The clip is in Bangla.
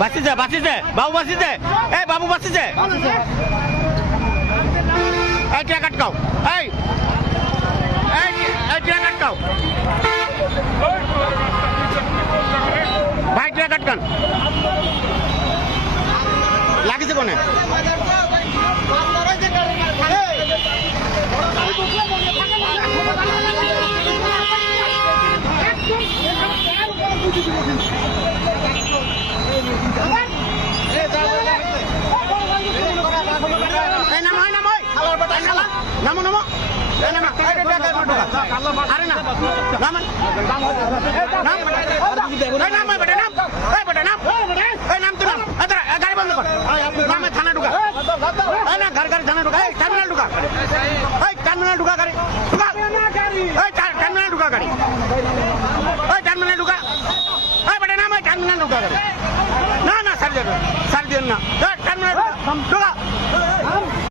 বাঁচিছে বাঁচিছে বাবু বাঁচিছে এই বাবু বাঁচিছে এই টিয়া কাটকাও এই টিয়া কাটকাও ভাই টিয়া কাটকান লাগিছে কোনে নামো নামো আরে না নামান নাম তো নাম গাড়ি বন্ধ কর নামে থানা ঢুকা না ঘর ঘর থানা ঢুকা টার্মিনাল ঢুকা টার্মিনাল ঢুকা গাড়ি ঢুকা টার্মিনাল ঢুকা গাড়ি টার্মিনাল ঢুকা বেটা নাম টার্মিনাল ঢুকা গাড়ি না না সারি দেন না টার্মিনাল ঢুকা